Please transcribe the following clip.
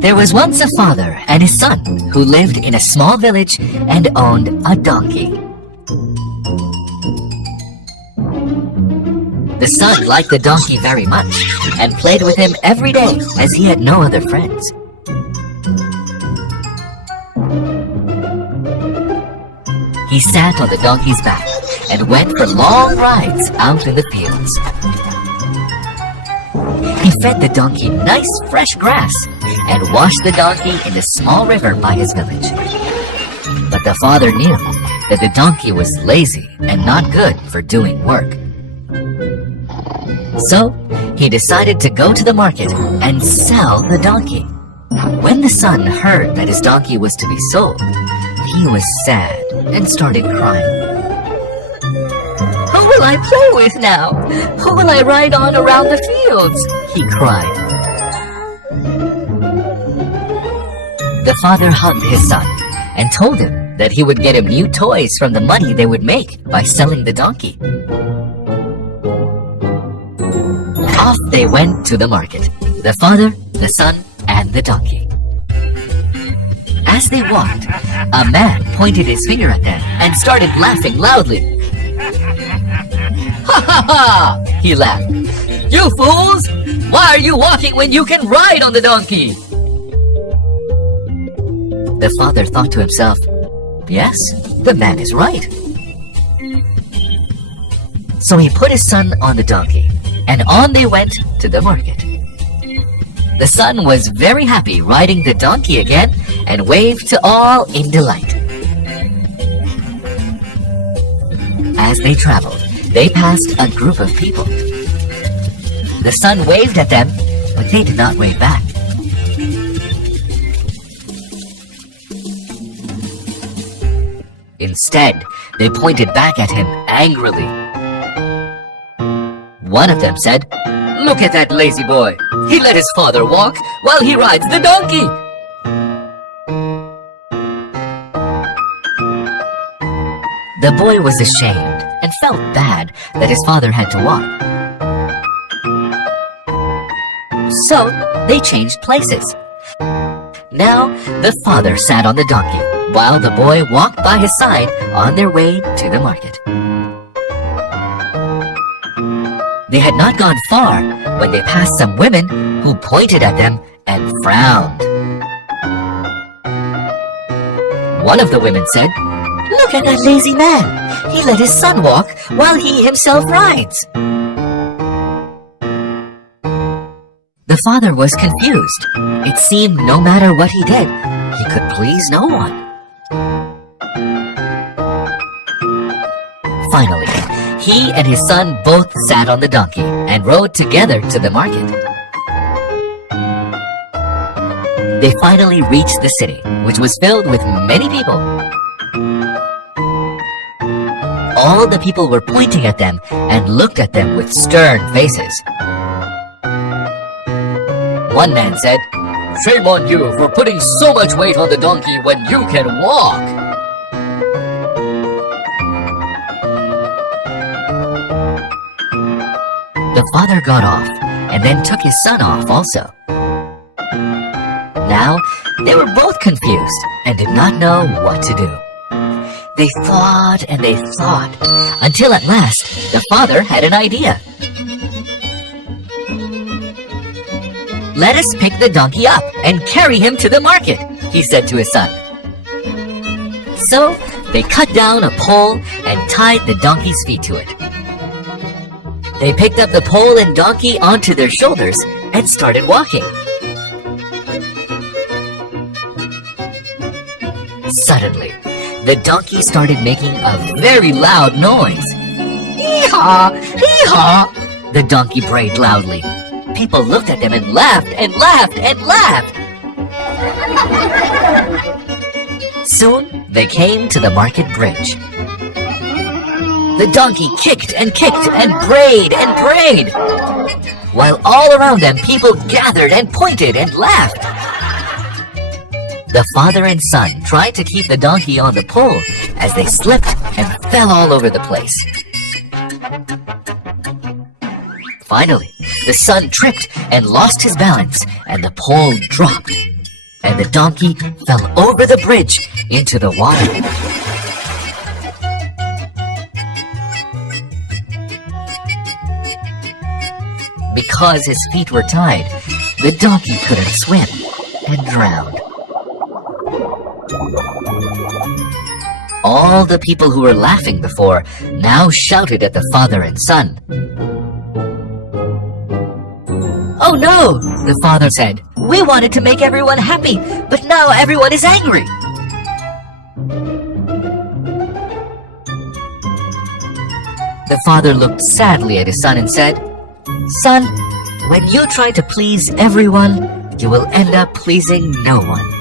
There was once a father and his son who lived in a small village and owned a donkey. The son liked the donkey very much and played with him every day as he had no other friends. He sat on the donkey's back and went for long rides out in the fields. He fed the donkey nice fresh grass and washed the donkey in the small river by his village. But the father knew that the donkey was lazy and not good for doing work. So he decided to go to the market and sell the donkey. When the son heard that his donkey was to be sold, he was sad and started crying. "Who will I play with now? Who will I ride on around the fields?" he cried. The father hugged his son and told him that he would get him new toys from the money they would make by selling the donkey. Off they went to the market, the father, the son, and the donkey. As they walked, a man pointed his finger at them and started laughing loudly. "Ha ha ha!" he laughed. "You fools! Why are you walking when you can ride on the donkey?" The father thought to himself, "Yes, the man is right." So he put his son on the donkey, and on they went to the market. The son was very happy riding the donkey again and waved to all in delight. As they traveled, they passed a group of people. The son waved at them, but they did not wave back. Instead, they pointed back at him angrily. One of them said, "Look at that lazy boy. He let his father walk while he rides the donkey." The boy was ashamed and felt bad that his father had to walk. So they changed places. Now the father sat on the donkey while the boy walked by his side on their way to the market. They had not gone far when they passed some women who pointed at them and frowned. One of the women said, "Look at that lazy man. He let his son walk while he himself rides." The father was confused. It seemed no matter what he did, he could please no one. Finally, he and his son both sat on the donkey and rode together to the market. They finally reached the city, which was filled with many people. All the people were pointing at them and looked at them with stern faces. One man said, "Shame on you for putting so much weight on the donkey when you can walk." The father got off and then took his son off also. Now, they were both confused and did not know what to do. They thought and they thought until at last the father had an idea. "Let us pick the donkey up and carry him to the market," he said to his son. So they cut down a pole and tied the donkey's feet to it. They picked up the pole and donkey onto their shoulders and started walking. Suddenly, the donkey started making a very loud noise. "Hee-haw! Hee-haw!" the donkey brayed loudly. People looked at them and laughed and laughed and laughed. Soon, they came to the market bridge. The donkey kicked and kicked and brayed and brayed, while all around them people gathered and pointed and laughed. The father and son tried to keep the donkey on the pole as they slipped and fell all over the place. Finally, the son tripped and lost his balance, and the pole dropped. and the donkey fell over the bridge into the water. Because his feet were tied, the donkey couldn't swim and drowned. All the people who were laughing before now shouted at the father and son. "Oh no," the father said. "We wanted to make everyone happy, but now everyone is angry." The father looked sadly at his son and said, "Son, when you try to please everyone, you will end up pleasing no one.